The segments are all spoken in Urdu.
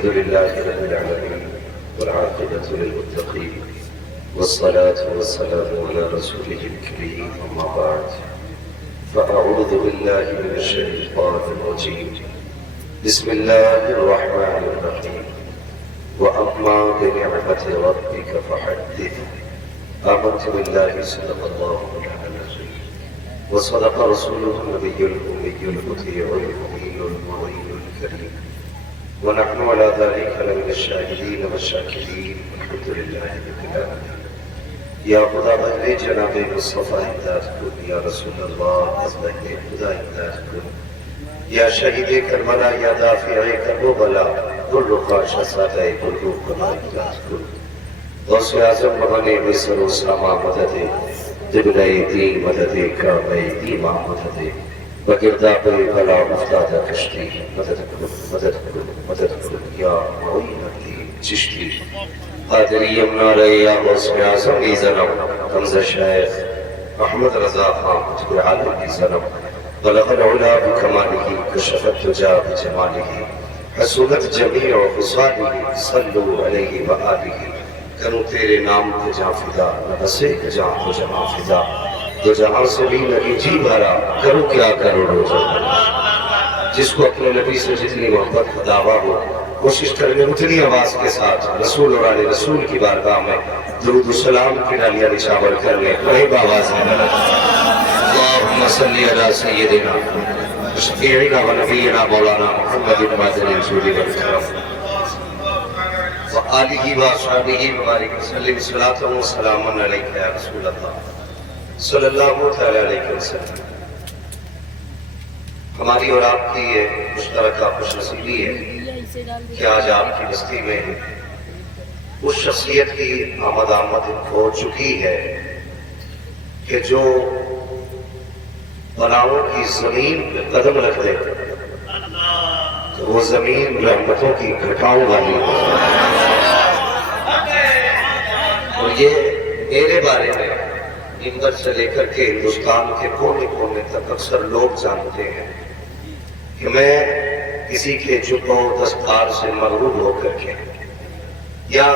الحمد لله رب العالمين والعاقبة للمتقين والصلاة والسلام على رسوله الكريم أما بعد فأعوذ بالله من الشيطان الرجيم بسم الله الرحمن الرحيم وأما بنعمة ربك فحدث آمنت بالله صدق الله العظيم وصدق رسوله النبي الأمي المطيع الأمين المعين الكريم ونحن على ذلك لمن الشاهدين والشاكرين الحمد لله رب العالمين یا خدا بہلے جناب مصطفیٰ امداد کن یا رسول اللہ از بہلے خدا امداد کن یا شہید کربلا یا دافع کرب و بلا کل رخاش سادہ کل روح بلا امداد کن غوث اعظم مغنی مصر و ساما مدد قبلہ دین مدد کعبہ ایمان مدد بگرداب بلا مفتادہ کشتی مدد کن مدد کن مدد کن یا معین الدین چشتی قادری یمنا رہے یا غوث اعظم ای زنم حمزہ شیخ محمد رضا خان قطب عالم ای زنم بلغ العلا بکمالہ کشف الدجا بجمالہ حسنت جمیع خصالہ صلو علیہ وآلہ کروں تیرے نام کو جہاں فدا نہ بسے جہاں کو جہاں فدا دو جہاں سے بھی نبی جی بھرا کروں کیا کرو روزہ جس کو اپنے نبی سے جتنی محبت کا دعویٰ ہو کوشش کریں اتنی آواز کے ساتھ رسول اور آل رسول کی بارگاہ میں درود و سلام کی ڈالیاں نشاور کرنے قریب آواز ہے اللہم صلی علی سیدنا شفیعنا و نبینا مولانا محمد مادر رسول والکرم وآلہ و اصحابہ وبارک وسلم صلاۃ و سلام علیک یا رسول اللہ صلی اللہ علیہ وسلم۔ ہماری اور آپ کی یہ مشترکہ خوش نصیبی ہے کہ آج آپ کی بستی میں اس شخصیت کی آمد ہو چکی ہے کہ جو بلاؤں کی زمین پہ قدم رکھ دے تو وہ زمین رحمتوں کی گھٹاؤں والی ہو، اور یہ میرے بارے میں ممبر سے لے کر کے ہندوستان کے کونے کونے تک اکثر لوگ جانتے ہیں کہ میں کسی کے جبہ و دستار سے مغرور ہو کر کے یا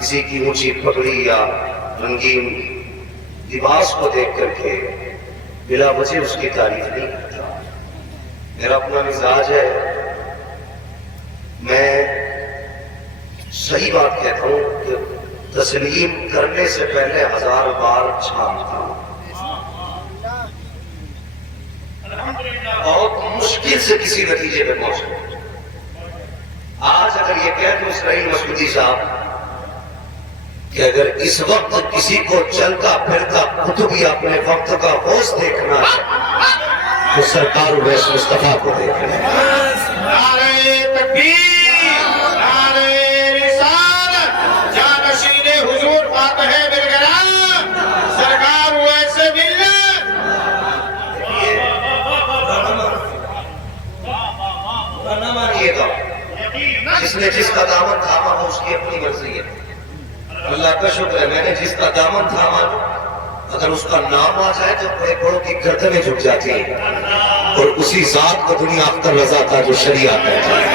کسی کی اونچی پگڑی یا رنگین لباس کو دیکھ کر کے بلا وجہ اس کی تعریف نہیں کرتا۔ میرا اپنا مزاج ہے، میں صحیح بات کہتا ہوں کہ تسلیم کرنے سے پہلے 1000 بار چھانتا ہوں، بہت مشکل سے کسی نتیجے پہ پہنچا۔ آج اگر یہ کہہ دو اسرائیل مسعودی صاحب کہ اگر اس وقت کسی کو چلتا پھرتا قطبی اپنے وقت کا غوث دیکھنا ہے تو سرکار اویس مصطفیٰ کو دیکھنا ہے۔ نعرہ تکبیر، نعرہ رسالت، جانشین حضور فاتح برگران سرکار اویس ملت۔ جس نے جس کا دامن تھاما وہ اس کی اپنی مرضی ہے۔ اللہ کا شکر ہے میں نے جس کا دامن تھاما اگر اس کا نام آ جائے تو بڑے بڑوں کی گردنیں جھک جاتی ہیں، اور اسی ذات کو دنیا اختر رضا تھا جو شریعہ کہتا ہے۔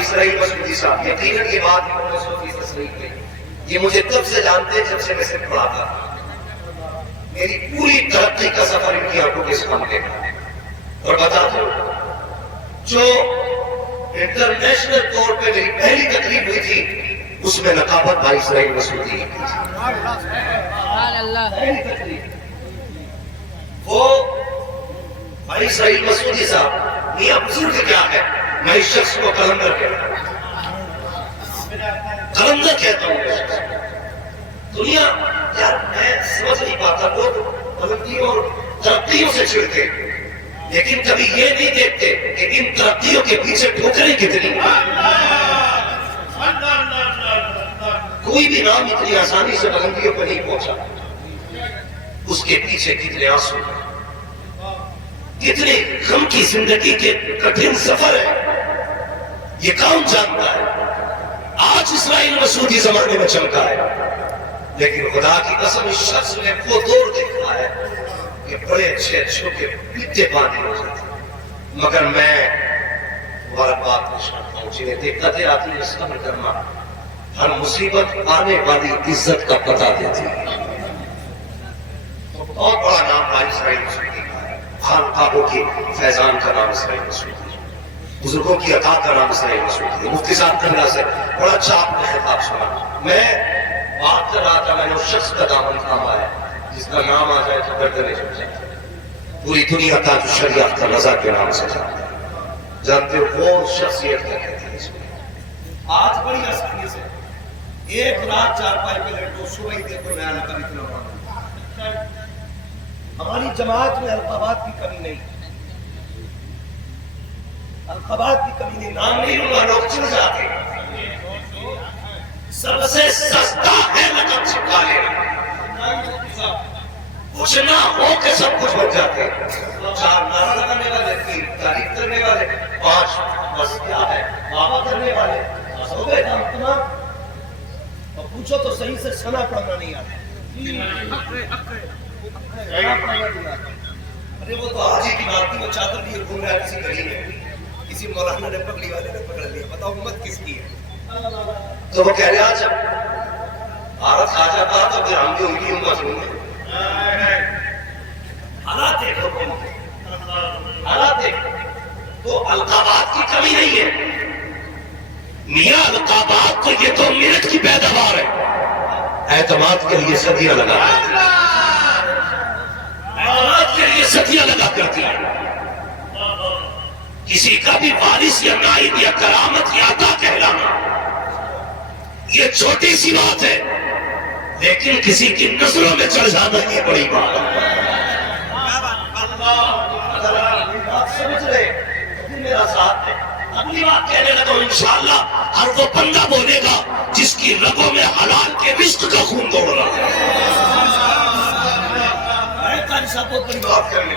اسرائیل مسعودی صاحب یقیناً یہ بات 100% صحیح ہے، یہ مجھے تب سے جانتے جب سے میں سے پڑھا تھا۔ میری پوری ترقی کا سفر ان کی آنکھوں کے سامنے تھا، اور بتا دوں جو انٹرنیشنل طور پہ میری پہلی تقریب ہوئی تھی اس میں نقابت بھائی اسرائیل مسعودی کی تھی۔ وہ بھائی اسرائیل مسعودی صاحب میاں بزرگ کیا ہے، میں اس شخص کو قلندر کہتا ہوں، قلندر کہتا ہوں۔ دنیا یار میں سمجھ نہیں پاتا، لوگ بلندیوں اور ترقیوں سے چھڑتے لیکن کبھی یہ نہیں دیکھتے کہ ان ترقیوں کے پیچھے ٹھوکریں کتنی۔ کوئی بھی نام اتنی آسانی سے بلندیوں پر نہیں پہنچا، اس کے پیچھے کتنے آنسو، کتنے غم کی زندگی کے کٹھن سفر ہے، یہ کون جانتا ہے؟ آج اسرائیل مسعودی زمانے میں چمکا ہے، لیکن خدا کی قسم اس شخص نے وہ دور دیکھا ہے کہ بڑے اچھے اچھوں کے پیتے پانی ہو جاتے، مگر میں تمہارا بات پیش کرتا ہوں، جنہیں دقتیں آتی ہیں صبر کرنا، ہر مصیبت آنے والی عزت کا پتہ دیتی ہے۔ بہت بڑا نام بھائی اسرائیل مسعودی کا ہے، خانقاہوں کی فیضان کا نام اسرائیل مسعودی ہے، بزرگوں کی عطا کا نام اسرائیل مسعودی ہے۔ مفتی صاحب کمرہ سے بڑا اچھا آپ نے خطاب سنا، میں بات کر رہا تھا، میں نے اس شخص کا دامن تھاما ہے جس کا نام آ جائے تو گردنیں جھک جاتی ہیں۔ پوری دنیا تاج الشریعہ کا رضا کے نام سے جانتے ہیں، جانتے ہو وہ شخصیت کیا کہتی ہے اس میں؟ آج بڑی آسانی سے ایک رات 4 پائے پہ لیٹو، صبح ہی دیکھو نیا لقب اتنا بڑا۔ ہماری جماعت میں القابات کی کمی نہیں، القابات کی کمی نہیں، نام نہیں لوں گا لوگ چل جاتے ہیں۔ سب سے سستا ہے لقب چھپا لینا، کچھ نہ ہو کے سب کچھ ہو جاتے ہیں۔ 4 نعرہ لگانے والے، 3 تعریف کرنے والے، 5 بس کیا ہے بابا کرنے والے، بس ہو گئے کام تمام۔ اور پوچھو تو صحیح سے سنا پڑھنا نہیں آتا، ارے وہ تو آج ہی کی بات تھی، وہ چادر لیے گھوم رہا ہے کسی گلی میں، کسی مولانا نے پگڑی والے نے پکڑ لیا، بتاؤ امت کس کی ہے؟ تو وہ کہہ رہے آج بھارت آ جاتا تو پھر ہم بھی ان کی امت ہوں گے۔ حالات دیکھو، حالات دیکھو، تو القابات کی کمی نہیں ہے میاں، القابات تو یہ 2 منٹ کی پیداوار ہے، اعتماد کے لیے صدیاں لگا کرتی ہے، اعتماد کے لیے صدیاں لگا کرتی ہے۔ کسی کا بھی وارث یا نائب یا کرامت یا عطا کہلانا یہ چھوٹی سی بات ہے، لیکن کسی کی نظروں میں چڑھ جانا یہ بڑی بات ہے۔ اگر آپ یہ بات سمجھ رہے تو میرا ساتھ ہے۔ اپنی بات کہنے لگا تو انشاءاللہ ہر وہ بندہ بولے گا جس کی رگوں میں حلال کے رزق کا خون دوڑ رہا ہے۔ میں قاری صاحب کو بڑی بات کرنے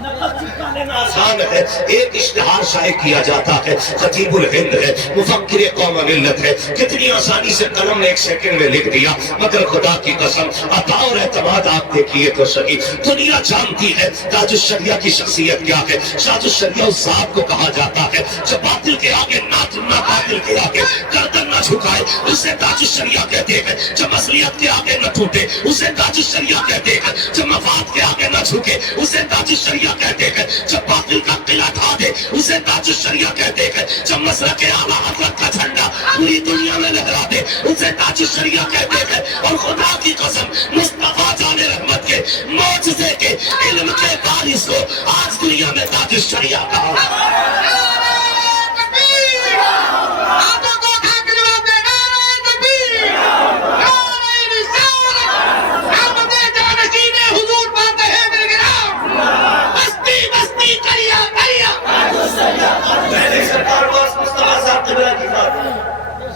نقل چکا لینا آسان ہے، ایک اشتہار شائع کیا جاتا ہے، خطیب الہند ہے، مفکر قوم ملت ہے، کتنی آسانی سے قلم نے 1 سیکنڈ میں لکھ دیا، مگر خدا کی قسم عطا اور اعتماد آپ دیکھیے تو صحیح، دنیا جانتی ہے تاج الشریعہ کی شخصیت کیا ہے۔ تاج الشریعہ اس ذات کو کہا جاتا ہے جو باطل کے آگے نہ باطل کے آگے گردن نہ جھکائے، اسے تاج الشریعہ کہتے ہیں۔ جو مصلیحت کے آگے نہ ٹوٹے اسے تاج الشریعہ کہتے ہیں۔ جو مفاد کے آگے نہ جھکے اسے تاج الشریعہ کہتے ہیں۔ جب باطل کا قلعہ ڈھا دے اسے تاج الشریعہ کہتے ہیں۔ جب مسلک اعلیٰ حضرت کا جھنڈا پوری دنیا میں لہرا دے اسے تاج الشریعہ کہتے ہیں۔ اور خدا کی قسم مصطفیٰ جان رحمت کے معجزے کے علم کے وارث کو آج دنیا میں تاج الشریعہ کہا۔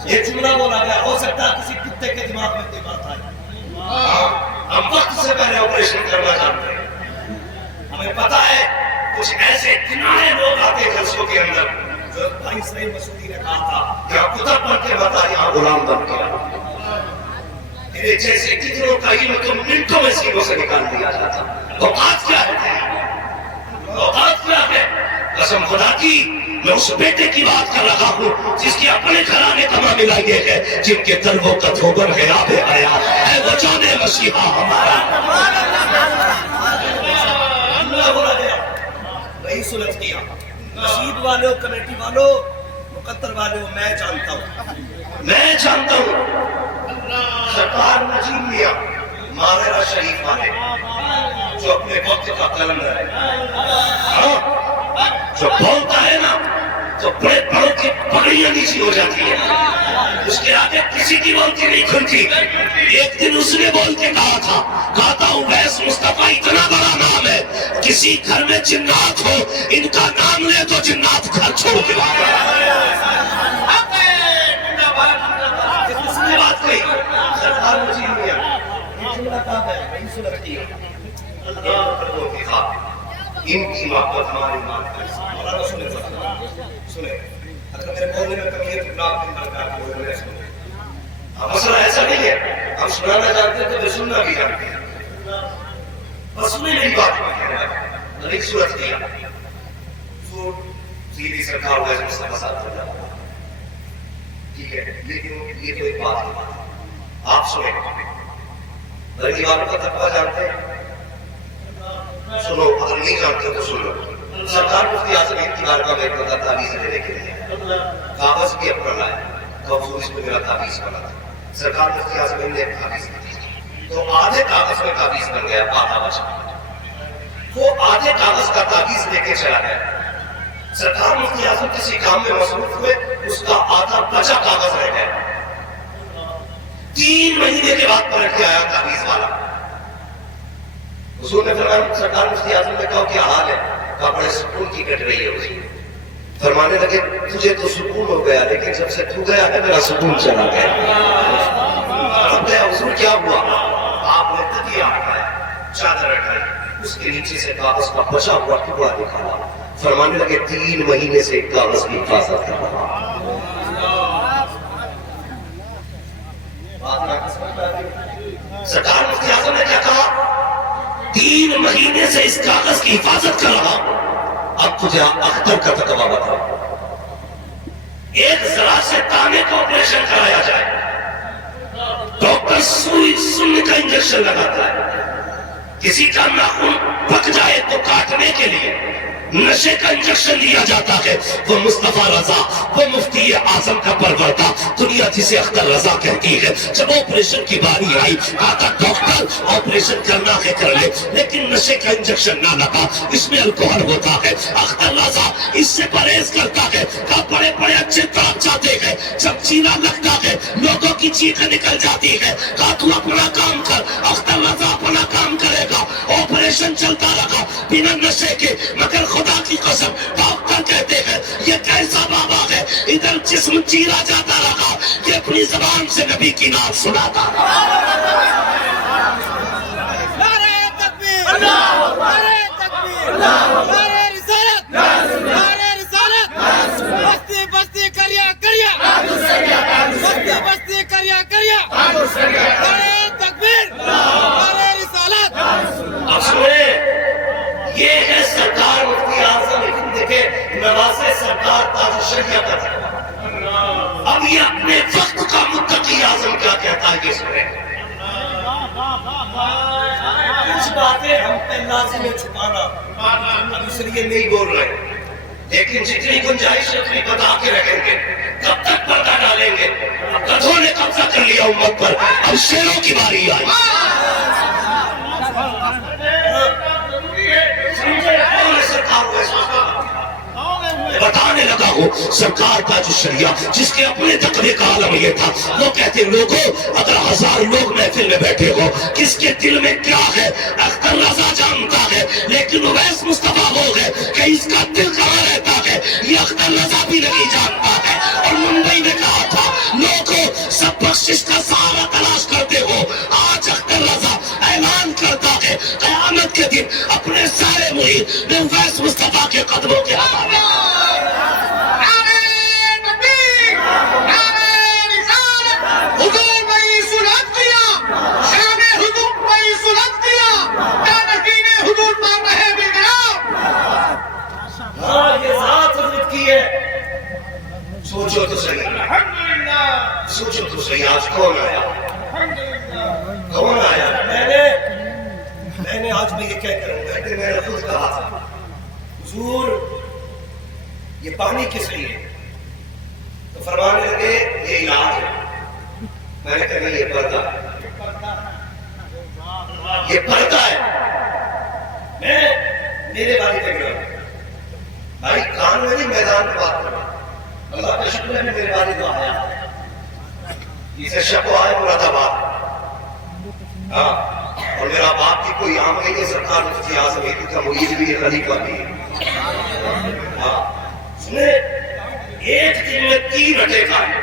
یہ جملہ بولا گیا، ہو سکتا ہے کسی کتے کے دماغ میں کوئی بات آئی، ہم وقت سے پہلے آپریشن کرنا چاہتے ہیں، ہمیں پتا ہے کچھ ایسے کنارے لوگ آتے ہیں جلسوں کے اندر، جو بھائی اسرائیل مسعودی نے کہا تھا کیا کتاب پڑھ کے بتا یہاں غلام بن گیا، میرے جیسے کتنوں کا علم تو منٹوں میں سینوں سے نکال دیا جاتا۔ اوقات کیا ہے؟ اوقات کیا ہے؟ قسم خدا کی میں اس بیٹے کی بات کر رہا ہوں جس کی اپنے گھرانے کا معاملہ یہ ہے، جن کے طلبوں کا دھوبن ہے آب حیات ہے وہ جان مسیحا ہمارا۔ بولا گیا رئیس سلط کیا، نصیب والوں، کمیٹی والوں، مقدر والوں، میں جانتا ہوں سرکار نجیب میاں ماہرہ شریف والے جو اپنے وقت کا قلندر ہے، جو بولتا ہے نا تو بڑے بڑوں کی پگڑیاں نیچی ہو جاتی ہے، اس کے آگے کسی کی بولتی نہیں کھلتی۔ ایک دن اس نے بول کے کہا تھا اویس مصطفیٰ اتنا بڑا نام ہے، کسی گھر میں جنات ہو ان کا نام لے تو جنات گھر چھوڑ کے بھاگے۔ اس نے بات کہی سرکار نجیب میاں ان کی محبت ہماری محبت ہے۔ مسئلہ ایسا نہیں ہے، ہم سنانا چاہتے ہیں تو سننا بھی جانتے ہیں، بس میں میری بات نہیں صورت کیا سیدھی سرکار ہوئے مصطفیٰ صاحب کا جواب. ٹھیک ہے، لیکن یہ تو ایک بات ہے. آپ سنیں، بڑی والوں کا تقویٰ جانتے ہیں؟ سنو، اگر نہیں جانتے ہو تو سن لو. سرکار مفتی اعظم کی بارگاہ میں ایک بندہ تعویذ لینے کے لیے کاغذ بھی اپنا لائے تو حضور اس میں میرا تعویذ بنا تھا. سرکار مفتی اعظم نے ایک تعویذ دی تو آدھے کاغذ میں تعویذ بن گیا، آدھا بچا. وہ آدھے کاغذ کا تعویذ لے کے چلا گیا. سرکار مفتی اعظم کسی کام میں مصروف ہوئے، اس کا آدھا بچا کاغذ رہ گیا. 3 مہینے کے بعد پلٹ کے آیا تعویذ والا. حضور نے فرمایا، سرکار مفتی اعظم نے کہا کیا حال ہے؟ کہا بڑے سکون کی کٹ رہی ہے حضور. فرمانے لگے تجھے تو سکون ہو گیا، لیکن جب سے تو گیا ہے میرا سکون چلا گیا. اب گیا حضور کیا ہوا؟ آپ نے تکیہ اٹھایا، چادر اٹھائی، اس کے نیچے سے کاغذ کا بچا ہوا ٹکڑا نکالا. فرمانے لگے 3 مہینے سے کاغذ کی حفاظت کر رہا. سرکار مفتی اعظم نے کیا کہا؟ 3 مہینے سے اس کاغذ کی حفاظت کر رہا. اب تجھے اختر کا تقویٰ بتا. ایک ذرا سے تانے کو آپریشن کرایا جائے، ڈاکٹر سوئی سن کا انجیکشن لگاتا ہے. کسی کا ناخن پک جائے تو کاٹنے کے لیے نشے کا انجیکشن دیا جاتا ہے. وہ مصطفیٰ رضا، وہ مفتی اعظم کا پروردہ، دنیا جسے اختر رضا کہتی ہے، جب آپریشن کی باری آئی کہا ڈاکٹر آپریشن کرنا ہے کر لے، لیکن نشے کا انجیکشن نہ لگا، اس میں الکوہل ہوتا ہے. اختر رضا اس سے پرہیز کرتا ہے. کہا بڑے بڑے اچھے طرح جاتے ہیں، جب چیرا لگتا ہے لوگوں کی چیخ نکل جاتی ہے. کہا تو اپنا کام کر. اختر رضا اپنا کام کرے گا. آپریشن چلتا رہا بنا نشے کے، مگر خدا کی قسم ڈاکٹر کہتے ہیں یہ کیسا بابا ہے، ادھر جسم چیرا جاتا رہا، یہ اپنی زبان سے نبی کی نعت سناتا رہا. نعرہ تکبیر، نعرہ تکبیر، نعرہ رسالت، نعرہ رسالت، بستی بستی کریا کریا، بستی بستی کریا کریا، نعرہ تکبیر، نعرہ رسالت. اب سنیں، یہ ہے سرکار مفتی اعظم ہند کے نواسے سرکار تاج الشریعہ کا تقویٰ. اب یہ اپنے وقت کا متقی اعظم کیا کہتا ہے یہ سنیں. کچھ باتیں ہم پہ لازم ہے چھپانا، اب اس لیے نہیں بول رہے، لیکن جتنی گنجائش اتنی بتا کے رکھیں گے. کب تک پردہ ڈالیں گے؟ اب گدھوں نے قبضہ کر لیا امت پر، اب شیروں کی باری آئی. بتانے لگا ہوں سرکار تاج الشریعہ جس کے اپنے تقوی کا عالم یہ تھا. وہ کہتے لوگوں اگر 1000 لوگ محفل میں بیٹھے ہو، کس کے دل میں کیا ہے اختر رضا جانتا ہے، لیکن اویس مصطفیٰ وہ ہے کہ اس کا دل کہاں رہتا ہے یہ اختر رضا بھی نہیں جانتا ہے. اور ممبئی میں کہا تھا لوگوں سب بخشش کا سہارا تلاش کرتے ہو، آج اختر رضا اعلان کرتا ہے قیامت کے دن اپنے سارے مرید میں اویس مصطفیٰ کے قدموں کے حوالے. سوچو تو صحیح، سوچو تو صحیح، آج کون آیا؟ کون آیا؟ میں نے آج بھی یہ کہہ کر کہ میں نے خود کہا تھا حضور یہ پانی کس لیے؟ تو فرمانے لگے یہ علاج ہے. میں نے کہا نہیں یہ پردہ ہے، یہ پردہ ہے. میں میرے بارے میں کہہ رہا ہوں بھائی، کان میں نہیں میدان میں بات کر رہا. اللہ کا شکر ہے میرے والد آیا، جسے شکو آئے مراد آباد، ہاں، اور میرا باپ کی کوئی عام نہیں ہے، سرکار مفتی اعظم ہند کا مرید بھی ہے، خلیفہ بھی ہے. ہاں سنیں، ایک دن میں 3 رٹے کا ہے.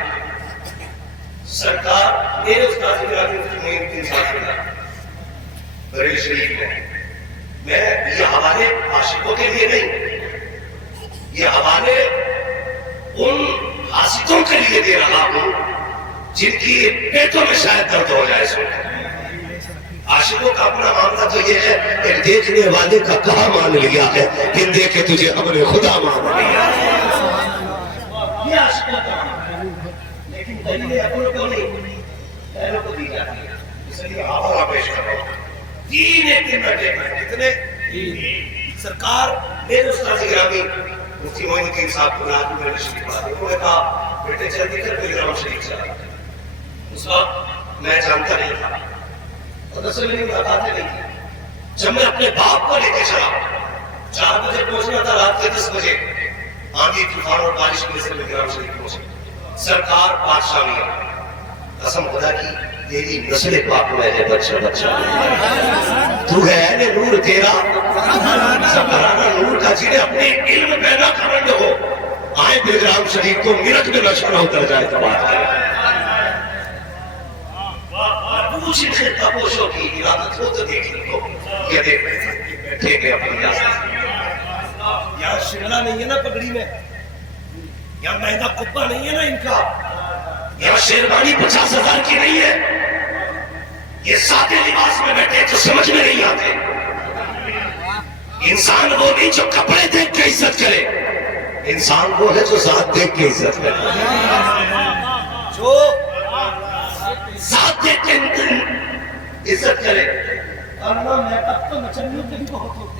سرکار میرے استاد مفتی معین الدین صاحب کا بریلی شریف میں یہ حوالے عاشقوں کے لیے نہیں، یہ حوالے ان حاسدوں کے لیے دے رہا ہوں جن کی پیٹوں میں شاید درد ہو جائے. سن عاشقوں کا اپنا معاملہ تو یہ ہے کہ دیکھنے والے کا کہاں مان لیا ہے، کہ دیکھے تجھے ہم نے خدا مان لیا. یہ عاشقوں کا عمل ہے، لیکن دلیل اپنوں کو نہیں، غیروں کو دی جاتی ہے. اس لیے حوالہ پیش کر رہا ہوں. 3 بیٹے ہیں. کتنے؟ سرکار میرے استاد گرامی مفتی معین الدین صاحب کو رات میں شریف پڑھا دیا. انہوں نے کہا بیٹے جلدی کر میرے گرام شریف چلا. اس وقت میں جانتا نہیں تھا اور اصل میں ملاقاتیں نہیں تھی. جب میں اپنے باپ کو لے کے چلا 4 بجے پہنچنا تھا، رات کے 10 بجے آندھی طوفان اور بارش کی وجہ سے میں گرام شریف پہنچا. سرکار بادشاہ نے قسم خدا کی تیری نسل پاک میں ہے بچہ بچہ تو ہے اہل نور تیرا سکرانہ نور کا جنہیں اپنے علم پیدا کرنے ہو آئے بلگرام شریف کو منٹ میں لشکرہ اتر جائے تو بات کرے. پوچھ خطہ پوشوں کی ارادت ہو تو دیکھ لو یہ دیکھ بیٹھے گئے اپنی ریاست. یہاں شملہ نہیں ہے نا پگڑی میں، یہاں مہنگا قبہ نہیں ہے نا ان کا، یہاں شیروانی 50,000 کی نہیں ہے. یہ سادے لباس میں بیٹھے تو سمجھ میں نہیں آتے. انسان وہ نہیں جو کپڑے دیکھ کے عزت کرے، انسان وہ ہے جو ذات دیکھ کے عزت کرے. جو ذات دیکھ کے عزت کرے. اللہ میں اب تو نچنیوں کے بھی بہت ہوتے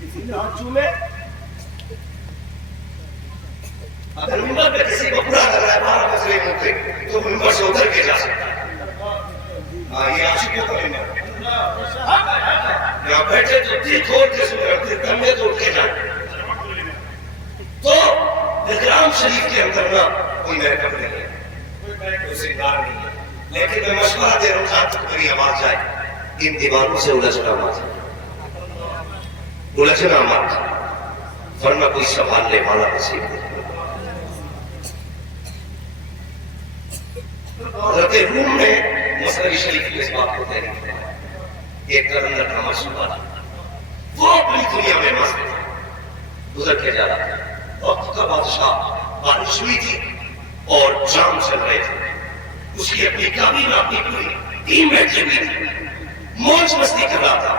کسی نے ہاتھ چومے. اگر ممبر پہ کسی کو برا لگ رہا ہے 12 بجے ہوتے تو ممبر سے اتر کے جا سکتا ہے. یہ عاشقوں کا ممبر یہاں بیٹھے تو دل کھول کے سن کرتے کمے تو اٹھ کے جائیں. تو بلگرام شریف کے اندر نا کوئی محکم نہیں ہے، کوئی سنگار نہیں ہے، لیکن میں مشورہ دے رہا ہوں جہاں تک میری آواز جائے ان دیواروں سے الجھنا مت، الجھنا مت، ورنہ کوئی سنبھالنے والا نصیب نہیں. حضرت روم نے مسئلہ شریف کی اس بات کو تحریر کیا. ایک کلندر کا منصوبہ تھا، وہ اپنی دنیا میں مست گزر کے جا رہا تھا. وقت کا بادشاہ، بارش ہوئی تھی اور جام چل رہے تھے. اس کی اپنی کابینہ اپنی پوری ٹیم بیٹھی ہوئی تھی، موج مستی کر رہا تھا.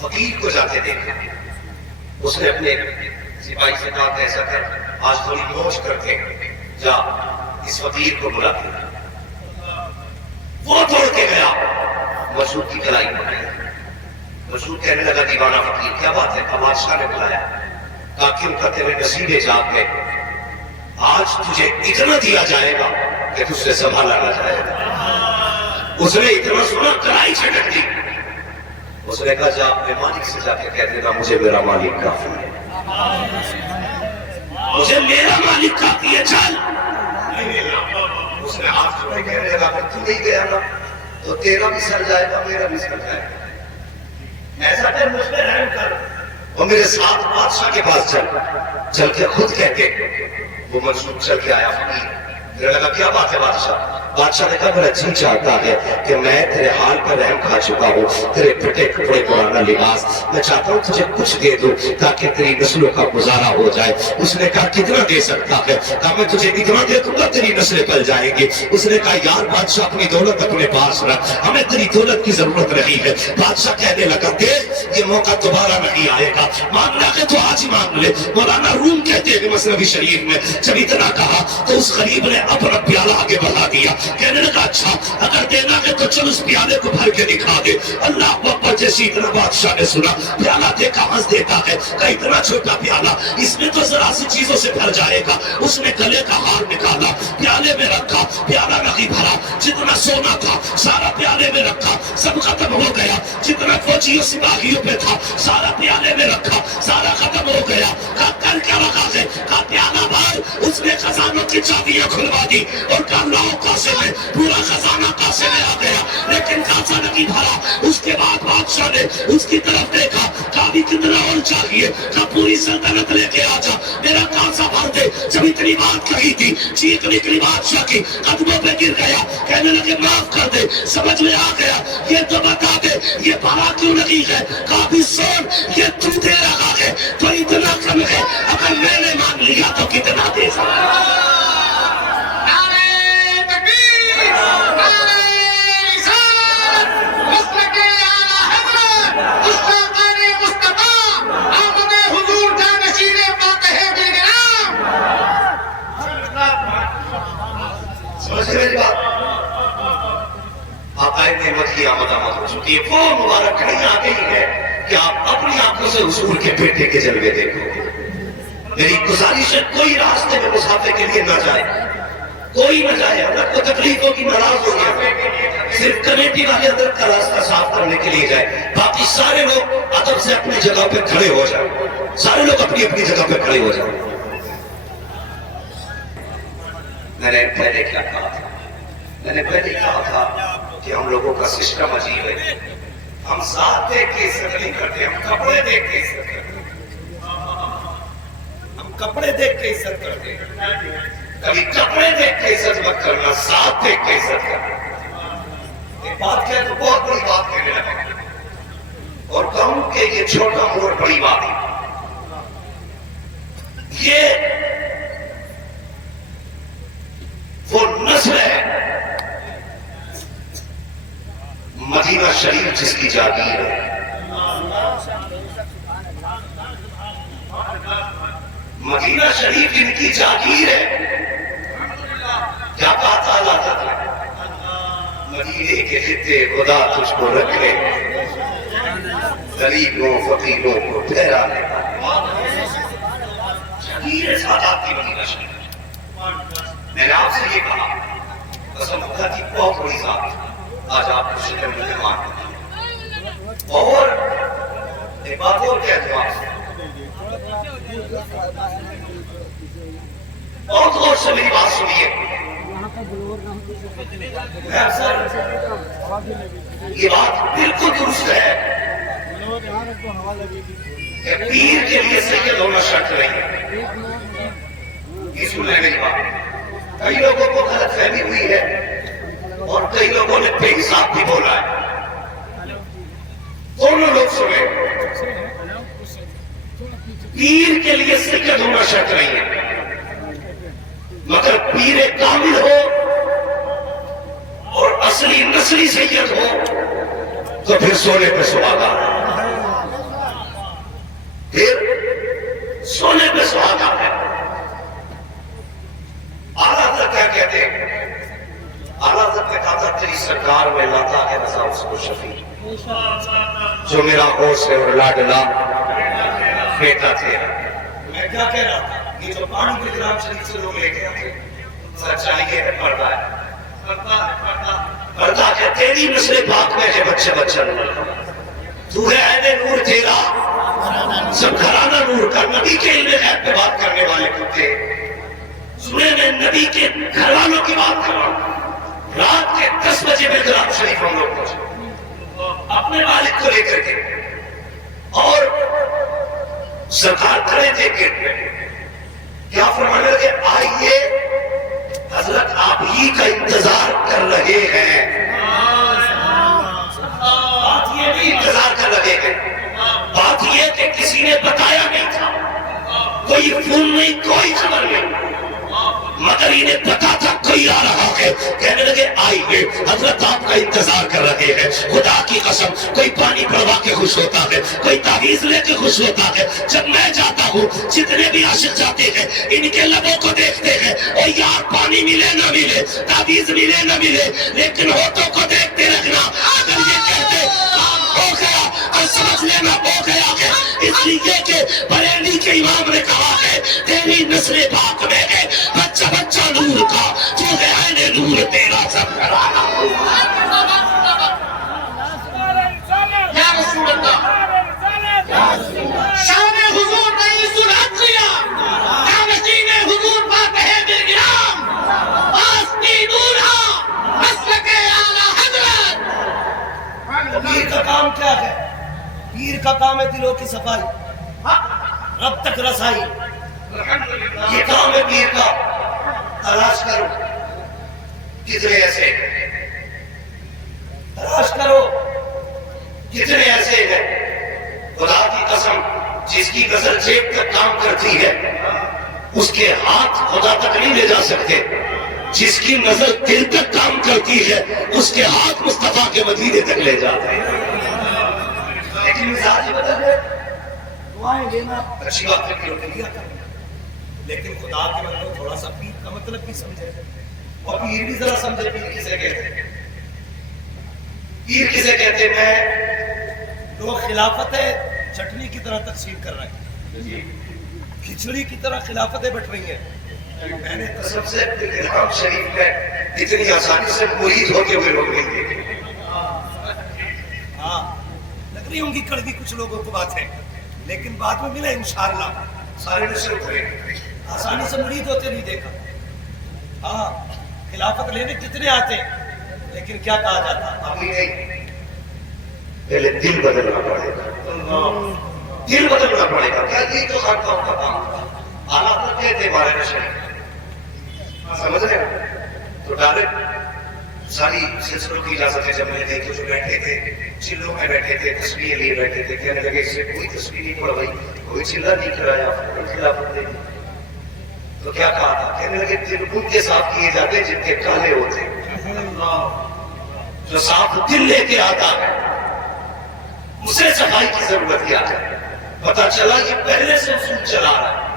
فقیر کو جاتے دیکھا، اس نے اپنے سپاہی سے کہا ایسا کر آج تھوڑی موج کرتے جا اس فقیر کو بلا کے. وہ دوڑ کے گیا، مسعود کی کلائی پکڑی. مسعود کہنے لگا دیوانہ فقیر کیا بات ہے؟ کہا بادشاہ نے بلایا. کہا کیوں؟ کا تیرے نصیبے جاگ گئے، آج تجھے اتنا دیا جائے گا کہ تجھ سے سنبھالا نہ جائے گا. اس نے اتنا سنا کلائی چھٹک دی. اس نے کہا جا اپنے مالک سے جا کے کہہ دینا مجھے میرا مالک کافی ہے، مجھے میرا مالک کافی ہے، چل. اس نے ہاتھ جوڑے کہنے لگا کہ تو نہیں گیا نا تو تیرا بھی سر جائے گا میرا بھی سر جائے گا. ایسا کر مجھ پہ رحم کر اور میرے ساتھ بادشاہ کے پاس چل کے خود کہہ کے. وہ منصور چل کے آیا فقیر. میرے لگا کیا بات ہے بادشاہ؟ بادشاہ نے کہا میرا جی چاہتا ہے کہ میں تیرے حال پر رحم کھا چکا ہوں، تیرے پھٹے کپڑے پرانا لباس، میں چاہتا ہوں تجھے کچھ دے دوں تاکہ تیری نسلوں کا گزارا ہو جائے. اس نے کہا کتنا دے سکتا ہے؟ کہا میں تجھے اتنا دے دوں گا تیری نسلیں پل جائیں گی. اس نے کہا یار بادشاہ اپنی دولت اپنے پاس رکھ، ہمیں تیری دولت کی ضرورت نہیں ہے. بادشاہ کہنے لگا دیکھ یہ موقع دوبارہ نہیں آئے گا، مانگنا ہے تو آج ہی مانگ لے. مولانا روم کہتے ہیں مثنوی شریف میں جب اتنا کہا تو اس غریب نے اپنا پیالہ آگے بڑھا دیا. کہنے لگا اچھا اگر دینا ہے تو چل اس پیالے کو بھر کے دکھا دے. اللہ اکبر جیسی اتنا بادشاہ نے سنا پیالہ دیکھا ہنس دیتا ہے کہ اتنا چھوٹا پیالہ اس میں تو ذرا سی چیزوں سے بھر جائے گا. اس نے گلے کا ہار نکالا پیالے میں رکھا، پیالہ نہیں بھرا. جتنا سونا تھا سارا پیالے میں رکھا، سب ختم ہو گیا. جتنا فوجیوں سپاہیوں پہ تھا سارا پیالے میں رکھا، سارا ختم ہو گیا. کہا کل کیا رکھا ہے؟ کہا پیالہ بھر. اس نے خزانوں کی چابیاں کھلوا دی اور کہا لاؤ کاسے میں. پورا خزانہ کاسے میں آ گیا لیکن کاسا نہیں بھرا. اس کے بعد بادشاہ نے اس کی طرف دیکھا، کہا بھی کتنا اور چاہیے؟ کہا پوری سلطنت لے کے آ جا، میرا کاسا بھر دے. جب اتنی بات کہی تھی چیخ نکلی بادشاہ کی، قدموں پہ گر گیا. کہنے لگے معاف کر دے، سمجھ میں آ گیا، یہ تو بتا دے یہ بھرا کیوں نہیں ہے؟ کہا بھی سن یہ تو دے رہا ہے تو اتنا کم ہے، اگر میں نے مانگ لیا تو کتنا دے سکتا. کہ آپ اپنی آنکھوں سے حضور کے بیٹے کے جلوے دیکھو گے. میری گزارش ہے کوئی راستے میں مسافر کے لیے نہ جائے, کوئی نہ جائے. اگر کوئی تکلیف ہوگی ناراض ہو گیا, صرف کمیٹی والے اندر کا راستہ صاف کرنے کے لیے جائے. باقی سارے لوگ ادب سے اپنی جگہ پہ کھڑے ہو جائیں. سارے لوگ اپنی اپنی جگہ پہ کھڑے ہو جائیں. میں نے پہلے کیا کہا تھا؟ میں نے پہلے کہا تھا کہ ہم لوگوں کا سسٹم عجیب ہے. ہم ذات دیکھ کے عزت نہیں کرتے, ہم کپڑے دیکھ کے عزت کرتے. ہم کپڑے دیکھ کے عزت کرتے. کبھی کپڑے دیکھ کے عزت مت کرنا, ذات دیکھ کے عزت کرنا. ایک بات کہہ تو بہت بڑی بات کہنے لگا, اور کہوں کہ یہ چھوٹا موڑ بڑی بات ہے. یہ وہ نسل ہے مدینہ شریف جس کی جاگیر ہے. مدینہ شریف جن کی جاگیر ہے. کیا کہا تھا اللہ تعالیٰ؟ مدینے کے خطے خدا تجھ کو رکھ لے, غریبوں فقیروں کو ٹھہرا لے. جاگیر سادات کی مدینہ شریف. میں نے آپ سے یہ کہا قسم خدا کی بہت بڑی ذات ہے, آج آپ کو شکر مہمان ہیں. اور ایک بات اور کہہ دوں آپ سے, بہت غور سے میری بات سنیے. میں اکثر یہ بات بالکل درست ہے کہ پیر کے لیے سید ہونا شرط نہیں ہے. یہ سن لیں میری بات. کئی لوگوں کو غلط فہمی ہوئی ہے اور کئی لوگوں نے بے حساب بھی بولا ہے. دونوں لوگ سنیں, پیر کے لیے سید ہونا شرط نہیں ہے, مگر پیر کامل ہو اور اصلی نسلی سید ہو تو پھر سونے پہ سہاگا, پھر سونے پہ سہاگا ہے. اعلیٰ حضرت کیا کہتے ہیں؟ اعلیٰ حضرت نے کہا تھا تیری سرکار میں لاتا ہے رضا اس کو شفیع, جو میرا ہوش ہے اور لاڈلا بیٹا تیرا. میں کیا کہہ رہا تھا؟ یہ جو پانی کے گرام شریف سے لوگ لے کے آتے سچائی یہ ہے, پردہ ہے. پردہ کہ تیری نسل پاک میں ہے بچے بچہ نور. تو ہے اہل نور, تیرا سب گھرانہ نور کا. نبی کے علم غیب پہ بات کرنے والے کتے سنے میں نبی کے گھر والوں کی بات کر رہا ہوں. رات کے 10 بجے میں گرام شریف ہم لوگ پہنچے اپنے والد کو لے کر کے, اور سرکار کھڑے تھے گیٹ پہ. کیا فرمانے لگے؟ آئیے حضرت آپ ہی کا انتظار کر رہے ہیں. بات یہ بھی انتظار کر رہے ہیں, بات یہ کہ کسی نے بتایا نہیں تھا, کوئی فون نہیں, کوئی خبر نہیں, مگر انہیں پتا تھا کوئی آ رہا ہے. کہنے لگے آئیے حضرت آپ کا انتظار کر رہے ہیں. خدا کی قسم کوئی پانی پڑوا کے خوش ہوتا ہے, کوئی تعویذ لے کے خوش ہوتا ہے. جب میں جاتا ہوں جتنے بھی عاشق جاتے ہیں ان کے لبوں کو دیکھتے ہیں, اور یار پانی ملے نہ ملے, تعویذ ملے نہ ملے, لیکن ہونٹوں کو دیکھتے رکھنا. اگر یہ کہتے کام ہو گیا اور سمجھ لینا ہو گیا ہے, اس لیے کہ بریلی کے امام نے کہا ہے تیری نسل پاک میں ہے بچہ بچہ نور کا, تو ہے اہل نور تیرا سب گھرانہ. یا رسول اللہ, شان حضور رئیس العدلیہ, جانشین حضور فاتح بالگرام, آستی نورہ مسلک اعلیٰ حضرت. پیر کا کام کیا ہے؟ پیر کا کام ہے دلوں کی صفائی, رب تک رسائی. یہ کام ہے پیر کا. تلاش کرو کتنے ایسے, تلاش کرو کتنے ایسے ہیں. خدا کی قسم جس کی نظر جیب تک کام کرتی ہے اس کے ہاتھ خدا تک نہیں لے جا سکتے. جس کی نظر دل تک کام کرتی ہے اس کے ہاتھ مصطفیٰ کے مدینے تک لے جاتے ہیں. لیکن مزاج بدل ہے. دعائیں لینا اچھی بات ہے, لیا کرنا, لیکن خدا کے مطلب تھوڑا سا پیر کا مطلب بھی سمجھے, اور پیر بھی ذرا سمجھے. پیر کسے کہتے ہیں؟ پیر کسے کہتے ہیں؟ میں تو خلافت چٹنی کی طرح تقسیم کر رہے ہیں، کھچڑی کی طرح خلافتیں بٹ رہی ہیں. میں نے قسم سے الہام شریف میں اتنی آسانی سے مرید ہوتے ہوئے لوگ نہیں دیکھے. ہاں لگ رہی ہوں گی کڑوی کچھ لوگوں کو بات ہے، لیکن بعد میں ملے انشاءاللہ سارے نشر کریں. آسانی سے مرید ہوتے نہیں دیکھا. ہاں خلافت لینے کتنے آتے ہیں، لیکن کیا کہا جاتا ابھی نہیں، پہلے دل بدلنا پڑے گا. دل بدلنا پڑے گا. کیا یہ تو خانقاہوں کا کام تھا. حالات نہ کہتے ہمارے نشے سمجھ رہے ہیں. تو ڈائریکٹ ساری سلسلوں کی اجازت ہے. جب میں نے دیکھے جو بیٹھے تھے چلوں میں بیٹھے تھے، تصویریں لیے بیٹھے تھے، کہنے لگے اس سے کوئی تصویر نہیں پڑ گئی، کوئی چلا نہیں کرایا، خلافت دے. تو کیا کہا تھا؟ کہنے لگے دل ان کے صاف کیے جاتے جن کے کالے ہوتے. جو صاف دل لے کے آتا ہے اسے صفائی کی ضرورت کیا ہے. پتا چلا یہ پہلے سے اصول چلا رہا ہے.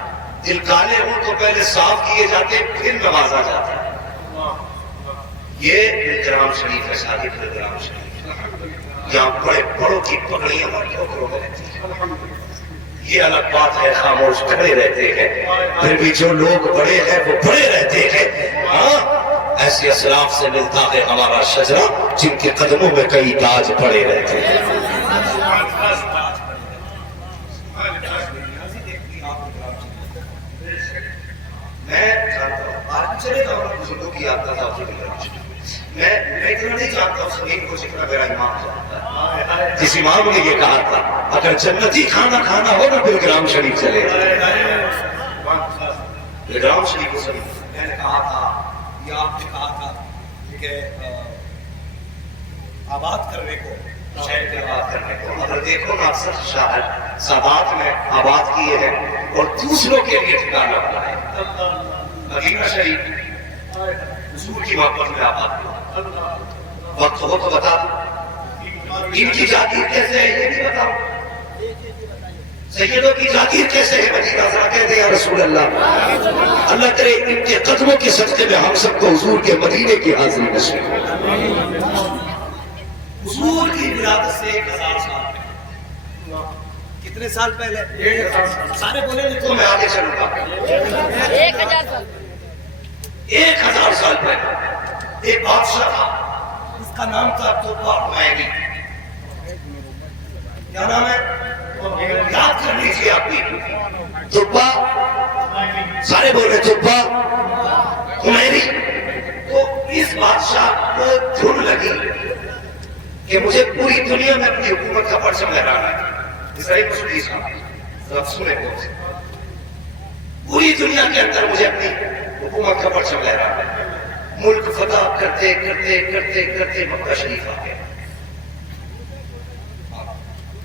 دل کالے ہوں تو پہلے صاف کیے جاتے پھر نوازا جاتا ہے. یہ گرام شریف ہے، صادق گرام شریف. یہاں بڑے بڑوں کی پگڑیاں ہماری ٹوکروں میں رہتی ہیں. یہ الگ بات ہے، خاموش کھڑے رہتے ہیں، پھر بھی جو لوگ بڑے ہیں وہ بڑے رہتے ہیں. ہاں ایسے اسلاف سے ملتا ہے ہمارا شجرہ جن کے قدموں میں کئی تاج پڑے رہتے ہیں. میں جانتا ہوں آج چلے گا بزرگوں کی یاد کرتا ہوں. میں اتنا نہیں جانتا ہوں سنین کو جتنا میرا امام جانتا ہے. جس امام نے یہ کہا تھا اگر جنتی کھانا کھانا ہو نا پھر گرام شریف چلے. گرام شریف کو سنی میں نے کہا تھا، یہ آپ نے کہا تھا کہ آباد کرنے کو، شہر کے آباد کرنے کو. اگر دیکھو نا اکثر شاہد سادات میں آباد کیے ہیں اور دوسروں کے لیے ٹھکانہ بنائے. مدینہ شریف حضور کی محبت میں آباد ہوا. وقت ہو تو بتا دو ان کی جاگیر کیسے ہے یہ بھی بتاؤ. سیدوں کی جاگیر کیسے ہے مدینہ ذرا کہہ دے یا رسول اللہ. اللہ کرے ان کے قدموں کے صدقے میں ہم سب کو حضور کے مدینے کی حاضری نصیب ہو. حضور کی ولادت سے 1000 سال پہلے. کتنے سال پہلے؟ سارے بولے تو میں آگے چلوں گا. 1000 سال 1000 سال پہلے ایک بادشاہ تھا، اس کا نام تھا توبہ میگی. کیا نام ہے؟ یاد کر لیجیے آپ بھی. توبہ سارے بول رہے توبہ میری. تو اس بادشاہ کو دھن لگی کہ مجھے پوری دنیا میں اپنی حکومت کا پرچم لہرانا ہے. اسرائیل مسلم صاحب سنے بہت سے پوری دنیا کے اندر مجھے اپنی حکومت کا پرچم لہرانا ہے. ملک فتح کرتے کرتے کرتے کرتے مکہ شریف آ گیا.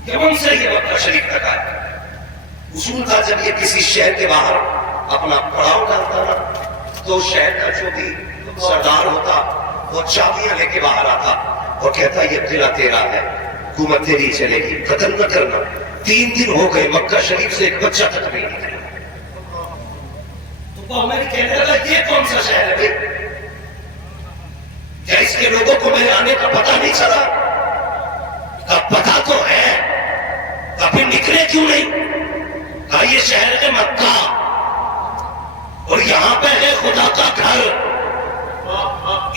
یمن سے یہ مکہ شریف تک آیا. اصول تھا جب یہ کسی شہر کے باہر اپنا پڑاؤ ڈالتا نا تو شہر کا جو بھی سردار ہوتا وہ چابیاں لے کے باہر آتا اور کہتا یہ قلعہ تیرا ہے، حکومت تیری چلے گی، قتل نہ کرنا. 3 دن ہو گئے مکہ شریف سے ایک بچہ تک نہیں نکلا. تو میں کہنے لگا یہ کون سا شہر ہے بھائی؟ کیا اس کے لوگوں کو میرے آنے کا پتہ نہیں چلا؟ کہا پتہ تو ہے. کبھی نکلے کیوں نہیں؟ کہا یہ شہر ہے مکہ اور یہاں پہ ہے خدا کا گھر.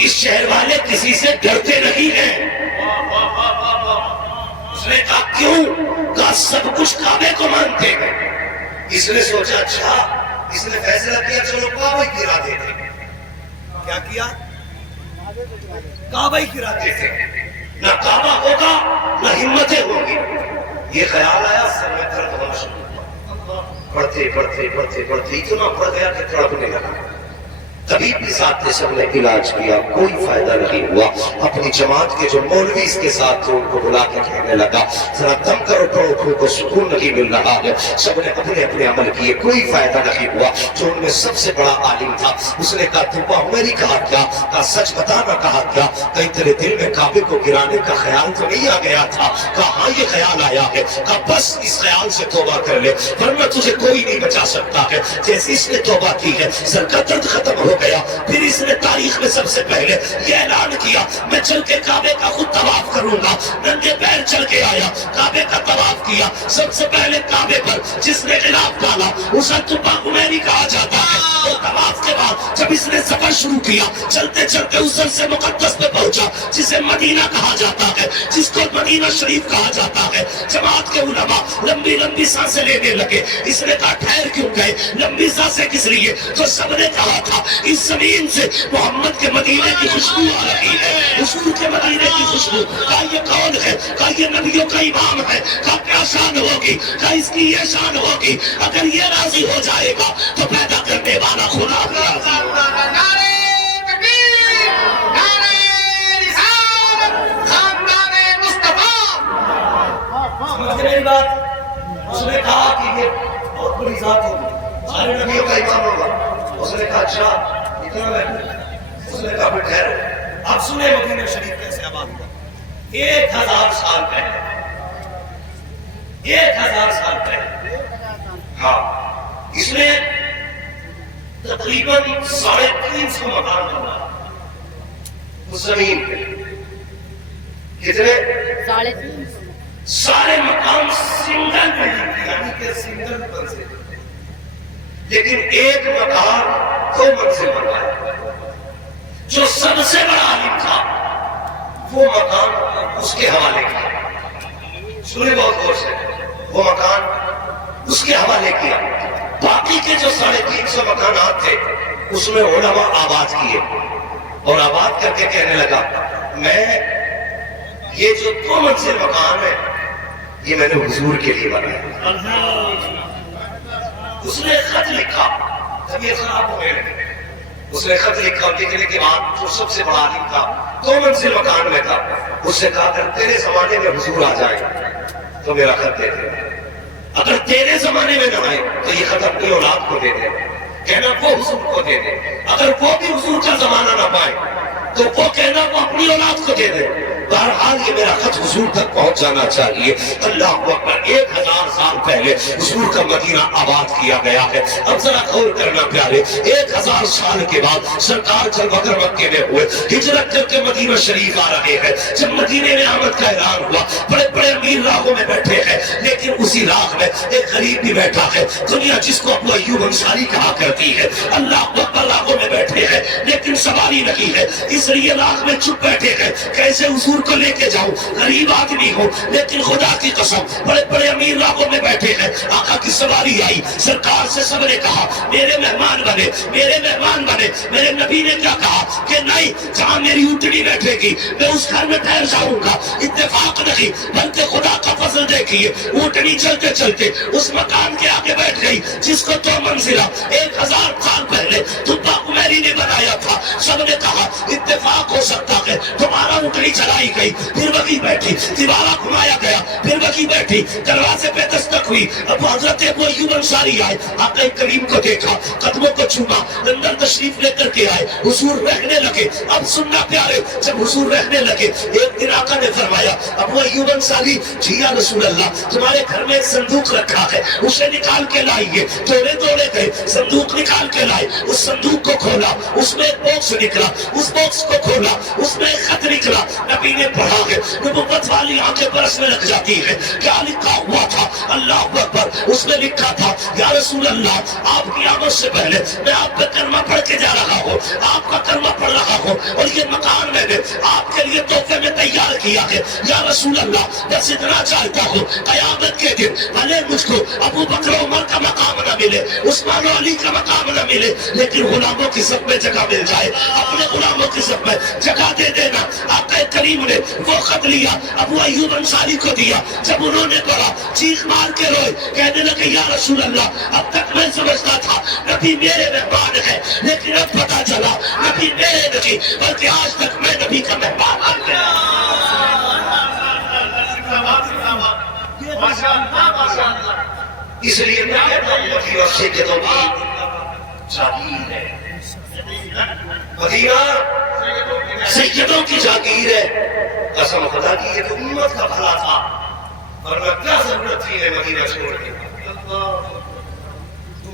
اس شہر والے کسی سے ڈرتے نہیں ہیں. اس نے کہا کیوں؟ کہا سب کچھ کعبے کو مانتے ہیں. اس نے سوچا اچھا، اس نے فیصلہ کیا چلو کعبہ ہی گرا دیتے. کیا کیا؟ کعبہ ہی گرا دیتے. نہ کعبہ ہوگا نہ ہمتیں ہوں گی. یہ خیال آیا سر میں درد ہونا شروع ہوا. پڑھتے پڑھتے پڑھتے پڑھتے اتنا پڑھ گیا کہ تڑپنے لگا. طبیب بھی ساتھ نے سب نے علاج کیا، کوئی فائدہ نہیں ہوا. اپنی جماعت کے جو مولوی اس کے ساتھ تھے ان کو بلا کے کہنے لگا ذرا دم کرو پڑھو کھو کو سکون نہیں مل رہا ہے. سب نے اپنے اپنے عمل کیے، کوئی فائدہ نہیں ہوا. جو ان میں سب سے بڑا عالم تھا اس نے کہا توبہ عمری کہا کیا؟ کہا سچ بتانا کہا کیا؟ کہیں تیرے دل میں کعبے کو گرانے کا خیال تو نہیں آ گیا تھا؟ کہا ہاں یہ خیال آیا ہے. کہا بس اس خیال سے توبہ کر لے ورنہ تجھے کوئی نہیں بچا سکتا ہے. جیسے اس نے توبہ کی ہے سر کا درد ختم ہو گیا. گیا. پھر اس نے تاریخ میں سب سے پہلے یہ اعلان کیا میں چل کے کعبے کا خود طواف کروں گا. ننگے پیر چل کے آیا, کعبے کا طواف کیا. سب سے پہلے کعبے پر جس نے غلاف ڈالا اسے تبا عمیری کہا جاتا ہے. وہ طواف کے بعد جب اس نے سفر شروع کیا, چلتے چلتے اس سے مقدس پہ پہنچا جسے مدینہ کہا جاتا ہے, جس کو مدینہ شریف کہا جاتا ہے. جماعت کے علماء لمبی لمبی سانسیں لینے لگے. اس نے کہا ٹھہر کیوں گئے, لمبی سانسیں کس لیے؟ تو سب نے کہا تھا اس زمین سے محمد کے مدینے کی خوشبو آ رہی ہے, حضور کے مدینے کی خوشبو. کہا یہ کون ہے؟ کہا یہ نبیوں کا امام ہے. کہا کیا شان ہوگی؟ کہا اس کی یہ شان ہوگی اگر یہ راضی ہو جائے گا تو پیدا کرنے والا خدا بھی راضی ہوگا. میری بات, اس نے کہا کہ یہ بہت بڑی ذات ہوگی, سارے نبیوں کا امام ہوگا. اس نے کہا اچھا اتنا میں, اس نے کہا ٹھہرو. اب سنیں مدینہ شریف کیسے آباد ہوا. 1000 سال پہلے, 1000 سال پہلے. ہاں, اس نے تقریباً 350 مکان بنایا اس زمین پہ. کتنے؟ 350. سارے مقام سنگل بلڈنگ یعنی کہ سنگل منزل, لیکن ایک مقام 2 منزل بنوایا. جو سب سے بڑا عالم تھا وہ مکان اس کے حوالے کیا. سنیں بہت غور سے, وہ مکان اس کے حوالے کیا. باقی کے جو 350 مکانات تھے اس میں علماء آباد کیے, اور آباد کر کے کہنے لگا میں یہ جو 2 منزل مکان ہے یہ میں نے حضور کے لیے بنایا. اس نے خط لکھا, طبیعت خراب ہو گئی, اس نے خط لکھا. لکھنے کے بعد جو سب سے بڑا عالم تھا 2 منزل مکان میں تھا, اس سے کہا اگر تیرے زمانے میں حضور آ جائے تو میرا خط دے دے, اگر تیرے زمانے میں نہ آئے تو یہ خط اپنی اولاد کو دے دے, کہنا وہ حضور کو دے دے. اگر وہ بھی حضور کا زمانہ نہ پائے تو وہ کہنا وہ اپنی اولاد کو دے دے. بہرحال یہ میرا خط حضور تک پہنچ جانا چاہیے. اللہ اکبر, 1000 سال پہلے حضور کا مدینہ آباد کیا گیا ہے. اب ذرا غور کرنا پیارے, 1000 سال کے بعد سرکار جب وقت مکے میں ہوئے, ہجرت کر کے مدینہ شریف آ رہے ہیں. جب مدینے میں آمد کا اعلان ہوا, بڑے بڑے امیر راہوں میں بیٹھے ہیں, لیکن اسی راہ میں ایک غریب بھی بیٹھا ہے. دنیا جس کو ابو ایوب انصاری کہا کرتی ہے, اللہ اکبر راہوں میں بیٹھے ہیں لیکن سواری نہیں ہے, اس لیے راہ میں چپ بیٹھے ہیں. کیسے حضور کو لے کے جاؤں, غریب آدمی ہوں, لیکن خدا کی قسم بڑے بڑے امیر راہوں میں بیٹھے ہیں. آقا کی سواری آئی, سرکار سے سب نے کہا میرے مہمان بنے, میرے مہمان بنے. میرے نبی نے کیا کہا کہ نہیں, جہاں میری اونٹنی بیٹھے گی میں اس گھر میں ٹھہر جاؤں گا. اتفاق نہیں بلکہ خدا کا فضل دیکھیے, اونٹنی چلتے چلتے اس مکان کے آگے بیٹھ گئی جس کو 2 منزلہ 1000 سال پہلے تبا عمیری نے بنایا تھا. سب نے کہا اتفاق ہو سکتا ہے, تمہارا اونٹنی چلائی گئی, پھر وہی بیٹھی, دیوارہ گھمایا گیا, پھر وہی بیٹھی, دروازے پہ دستک ہوئی. اب حضرت ابو ایوب انصاری آئے, آقا کریم کو دیکھا, قدموں کو چھوما, اندر تشریف لے کر کے آئے. حضور رہنے لگے. اب سننا پیارے, جب حضور رہنے لگے ایک دن آقا نے فرمایا ابو ایوب انصاری جی یا رسول اللہ, تمہارے گھر میں ایک صندوق رکھا ہے, اسے نکال کے لائیے. دوڑے دوڑے گئے, صندوق نکال کے لائے. اس صندوق کو کھولا, اس میں ایک باکس نکلا, اس باکس کو کھولا, اس میں ایک خط نکلا. نبی نے پڑھا ہے, نبوت والی آنکھیں برسنے لگ جاتی ہے. کیا لکھا ہوا تھا؟ اللہ اکبر. اس میں لکھا تھا یا رسول اللہ, آپ کی آمد سے پہلے میں آپ پہ کلمہ پڑھ کے جا رہا ہوں, آپ کا کلمہ پڑھ رہا ہوں, اور یہ مکان میں نے آپ کے لیے تحفے میں تیار کیا ہے. یا رسول اللہ, بس اتنا چاہتا ہوں قیامت کے دن بھلے مجھ کو ابو بکر و عمر کا مقام نہ ملے, عثمان و علی کا مقام نہ ملے, لیکن غلاموں کی سب میں جگہ مل جائے. اپنے غلاموں کی سب میں جگہ دے دینا. آقا کریم نے وہ خط لیا, ابو ایوب انصاری کو دیا. جب انہوں نے پڑھا چیخ مار کے روئے, کہنے لگے یا رسول اللہ, اب تک میں سمجھتا تھا نبی میرے مہمان ہے, لیکن اب پتا چلا نبی میرے نہیں بلکہ آج تک میں نبی کا مہمان بن گیا. اس لیے میں کہتا ہوں مدینہ سیدوں کی جاگیر ہے, مدینہ سیدوں کی جاگیر ہے. قسم خدا کی یہ تو امت کا بھلا تھا, ورنہ کیا ضرورت تھی مدینہ چھوڑ کے.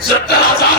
70,000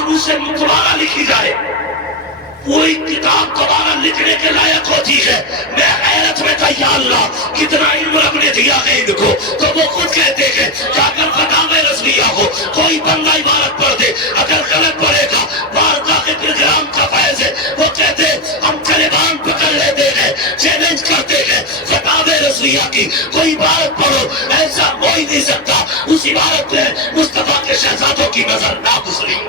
شروع سے دوبارہ لکھی جائے، کوئی کتاب دوبارہ لکھنے کے لائق ہوتی ہے، میں حیرت میں تھا یا اللہ کتنا علم رب نے دیا ہے ان کو. تو وہ خود کہتے ہیں کہ اگر فتاوی رضویہ ہو کوئی بندہ عبارت پڑھ دے، اگر غلط پڑھے گا بارگاہ کے پروگرام کا فیض ہے، وہ کہتے ہم طالبان پکڑ لیتے ہیں، چیلنج کرتے ہیں فتاوی رضویہ کی کوئی عبارت پڑھو، ایسا کوئی نہیں سکتا اس عبارت میں مصطفیٰ کے شہزادوں کی نظر نہ گزری.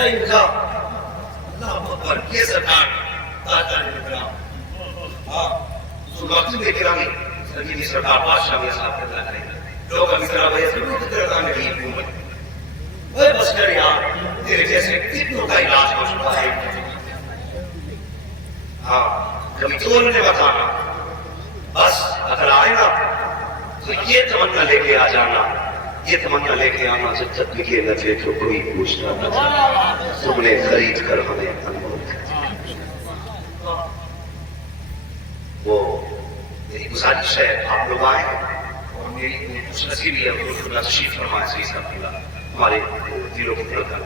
ان کا اللہ اکبر یہ سرکار تاجدار کرام ہاں مکتوب کرامی سرکاری سرکار بادشاہ میں صاحب کے اللہ کرے لوگ ابھی طرح بھائی ضرور کرتا ہے نہیں ہوں میں بس کر یار تیرے جیسے کتنوں کا علاج ہو چکا ہے. ہاں کبھی تو نے بتانا بس اگر آئے گا تو یہ تمنا لے کے آ جانا، یہ تمنا لے کے آنا جب تک لکھے نہ تھے تو کوئی پوچھنا نہ تھا، تم نے خرید کر ہمیں انمول کر دیا. وہ میری گزارش ہے آپ لوگ آئے اور میری خوش نصیبی ہے خدا تشریف فرمائے صحیح صاحب اللہ ہمارے دلوں کو دھڑکن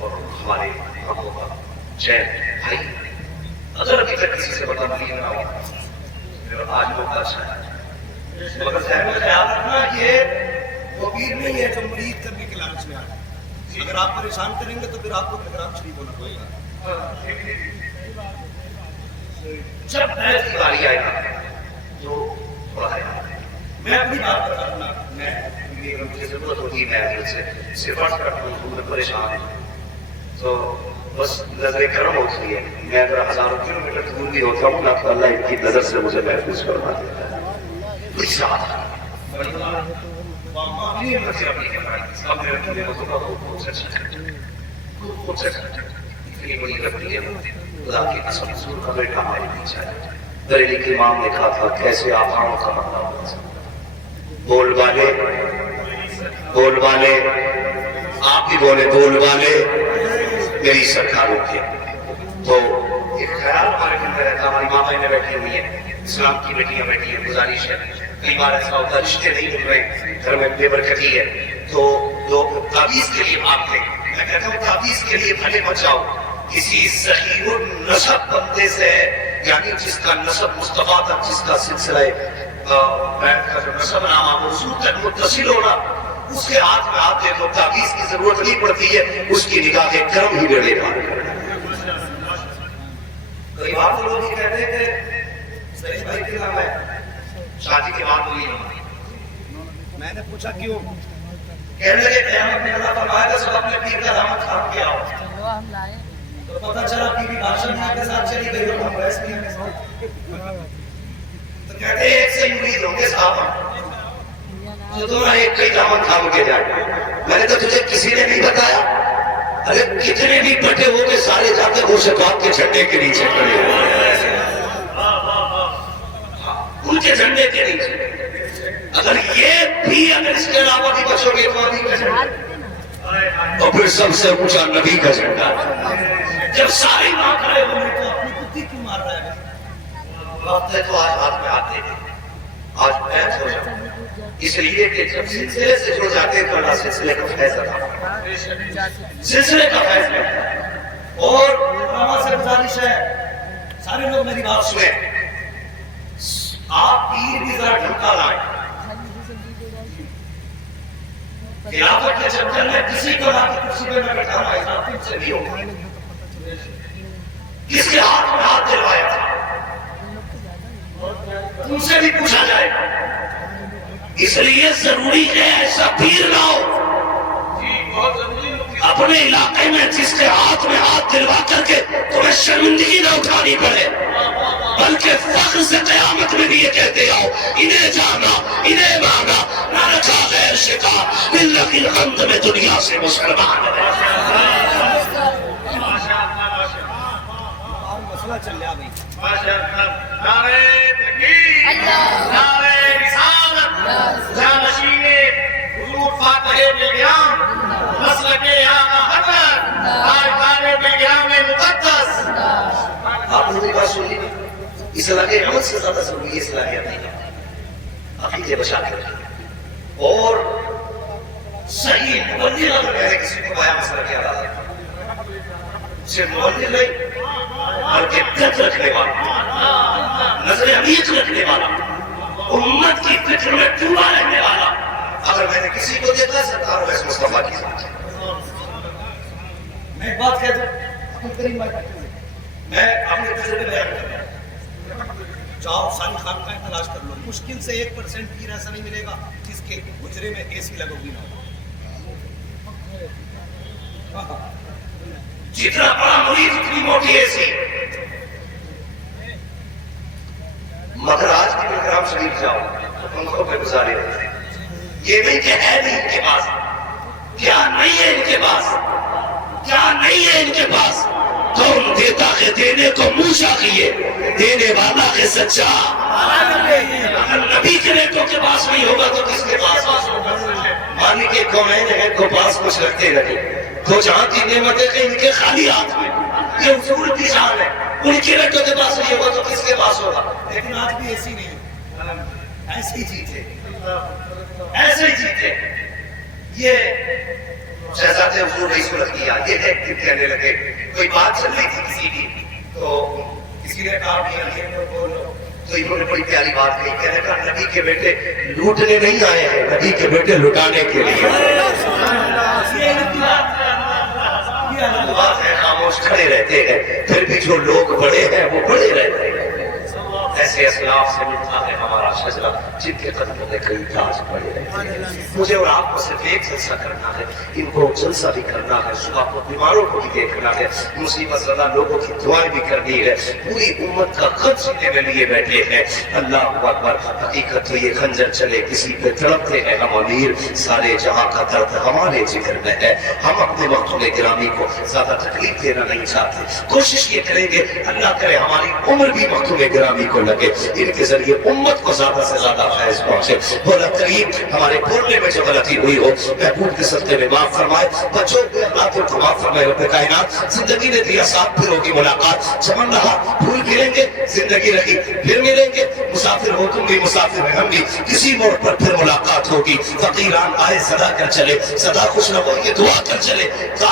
اور ہمارے آنکھوں کا چین. بھائی اگر ابھی تک کسی سے بڑا ملی نہ ہو آج موقع اچھا ہے، مگر ذہن میں خیال رکھنا یہ وہ پیر نہیں ہے جو مرید کرنے کے لالچ میں آئے. اگر آپ پریشان کریں گے تو پھر آپ کو پروگرام شریف ہونا پڑے گا. جب بیت کی باری آئے گا تو تھوڑا ہے میں اپنی بات بتا رہا ہوں، میں مجھے ضرورت ہوتی ہے میں سے صرف عرض کرتا ہوں میں پریشان ہوں تو بس نظر کرم ہوتی ہے. میں اگر ہزاروں کلومیٹر دور بھی ہوتا ہوں نا تو اللہ ان کی نظر سے مجھے محفوظ کروا دیتا ہے. کوئی ساتھ بریلی کے امام نے کہا تھا کیسے آفاؤں کا بندہ ہوتا ہے. بول والے آپ بھی بولے بول والے میری سرکاروں کے. تو ایک خیال ہمارے دل میں رہتا، ہماری ماں بہنیں بیٹھی ہوئی ہیں، اسلام کی بیٹیاں بیٹھی ہیں. گزارش ہے کئی بار ایسا ہوتا رشتے نہیں مل رہے، گھر میں بے برکتی ہے تو لوگ تعویذ کے لیے مانگتے ہیں. میں کہتا ہوں تعویذ کے لیے بھلے مت جاؤ، کسی صحیح النسب بندے سے یعنی جس کا نسب مصطفیٰ تک، جس کا سلسلہ بیت کا جو نسب نامہ موضوع تک متصل ہونا، اس کے ہاتھ میں ہاتھ دے دو. تعویذ کی ضرورت نہیں پڑتی ہے، اس کی نگاہ کرم ہی بیڑے پار کر. کئی بار تو لوگ یہ کہتے ہیں کہ سریش بھائی کے نام ہے شادی کے بعد ہوئی. میں نے پوچھا کیوں؟ کہنے لگے قیامت میں اللہ فرمائے گا سب اپنے پیر کا دامن تھام کے آؤ. تو پتہ چلا پیر بادشاہ میاں کے ساتھ چلی گئی اور ہم ویس میاں کے ساتھ. تو کہتے ہیں ایک سے مرید ہوں گے صاحب تو تمہیں ایک کئی دامن تھام کے جائے. میں نے تو تجھے کسی نے نہیں بتایا. ارے کتنے بھی بٹے ہو گے سارے جاتے ہو سے باپ کے جھنڈے کے نیچے کھڑے ہوئے، ان کے جھنڈے کے نیچے. اگر یہ بھی اگر اس کے علاوہ بھی بچو گے تو نبی کا جھنڈا اور پھر سب سے اونچا نبی کا جھنڈا. جب سارے وہاں کھڑے ہوئے تو اپنی کتی کیوں مار رہا ہے؟ وقت ہے تو آج ہاتھ میں آتے ہیں، آج بیعت ہو جاؤ. اس لیے کہ جب سلسلے سے جڑ جاتے ہیں تو اللہ سلسلے کا فیض عطا فرماتا ہے، سلسلے کا فیض ملتا ہے. اور علماء سے گزارش ہے سارے لوگ میری بات سنیں، آپ پیر بھی ذرا ڈھنکا لائیں. خلافت کے چکر میں کسی کو لا کے کرسی پہ نہ بٹھانا اضافی سے بھی ہوگا. کس کے ہاتھ میں ہاتھ دلوایا تھا ان سے بھی پوچھا جائے گا. اس لیے ضروری ہے ایسا پیر نہ ہو اپنے علاقے میں جس کے ہاتھ میں ہاتھ دلوا کر کے تمہیں شرمندگی نہ اٹھانی پڑے، بلکہ فخر سے قیامت میں بھی یہ کہتے آؤ انہیں جانا انہیں مانا نہ رکھا غیر شکا ملت الحمد میں دنیا سے مسلمان ہے. مسئلہ چل رہا بھائی. نعرہ تکبیر، نعرہ رسالت، جانشین حضور فاتح بلگرام، مسلک آقا حضرت، تاجدار بلگرام مقدس. آپ نے بات سن لی، اصلاح عمل سے زیادہ ضروری ہے اصلاح نہیں، عقیدے بچا کے رکھیں. اور صحیح مبلغ اگر میں نے کسی کو بیان مسئلہ کیا رہا ہے صرف مبلغ نہیں بلکہ درد رکھنے والا، نظر عمیق رکھنے والا، امت کی فکر میں ڈوبا رہنے والا، اگر میں نے کسی کو دیکھا سرکار ویسے مصطفیٰ کی ذات ہے۔ میں ایک بات کہہ دوں، میں اپنے تجربے بیان کر رہا ہوں، جاؤ ساری خانقاہیں تلاش کر لو، مشکل سے 1% پیر ایسا نہیں ملے گا جس کے حجرے میں اے سی لگا ہوئی نہ ہو۔ جتنا بڑا مرید اتنی موٹی ایسی، مگر آج بھی اکرام شریف جاؤ پنکھوں پہ گزارے ہوتے ہیں، یہ نہیں کہ ہے نہیں ان کے پاس، کیا نہیں ہے ان کے پاس، کیا نہیں ہے ان کے پاس، کون دیتا ہے دینے کو منہ چاہیے، دینے والا ہے سچا، اگر نبی کے نیتوں کے پاس نہیں ہوگا تو کس کے پاس ہوگا؟ مانی کے کونین ہیں کو پاس کچھ رکھتے رہے، تو جہاں کی نعمتیں کہ ان کے خالی ہاتھ میں، یہ حضور کی شان ہے، ان کے نیتوں کے پاس نہیں ہوگا تو کس کے پاس ہوگا؟ لیکن آج بھی ایسی نہیں، ایسی جیتے، ایسے ہی جیتے۔ یہ شہزادے حضور رئیس الرحمہ یہ ایک دن کہنے لگے، کوئی بات چل رہی تھی کسی کی، تو کسی نے کہا کہ یہ تو بولو، تو انہوں نے بڑی پیاری بات کہی، کہنے کا نبی کے بیٹے لوٹنے نہیں آئے ہیں، نبی کے بیٹے لٹانے کے لیے۔ بات ہے خاموش کھڑے رہتے ہیں، پھر بھی جو لوگ بڑے ہیں وہ بڑے رہتے ہیں۔ ایسے اسلاف سے ملتا ہے ہمارا شجرہ جن کے قدموں میں کئی تاج پڑے رہتے ہیں۔ مجھے اور آپ کو صرف ایک جلسہ کرنا ہے، ان کو جلسہ بھی کرنا ہے، صبح کو بیماروں کو بھی دیکھنا ہے، مصیبت زدہ لوگوں کی دعائیں بھی کرنی ہے، پوری امت کا خط سینے میں لیے بیٹھے ہیں۔ اللہ اکبر، حقیقت تو یہ خنجر چلے کسی پہ تڑپتے ہیں ہم امیر، سارے جہاں کا درد ہمارے جگر میں ہے۔ ہم اپنے وقت میں گرامی کو زیادہ تکلیف دینا نہیں چاہتے، کوشش یہ کریں گے اللہ کرے ہماری عمر بھی وقت میں گرامی کو لگے، ان کے ذریعے امت کو زیادہ سے زیادہ فیض پہنچے۔ مولا کریم ہمارے بولنے میں جو غلطی ہوئی ہو محبوب کے صدقے میں معاف فرمائے، بچوں کو اللہ کو معاف فرمائے۔ رب کائنات زندگی نے دیا ساتھ، پھر ہوگی ملاقات، چمن رہا پھول کھلیں گے، زندگی رہی پھر ملیں گے، مسافر ہو تم بھی مسافر ہیں ہم بھی، کسی موڑ پر پھر ملاقات ہوگی۔ فقیران آئے صدا کر چلے، صدا خوش نہ ہو یہ دعا کر چلے۔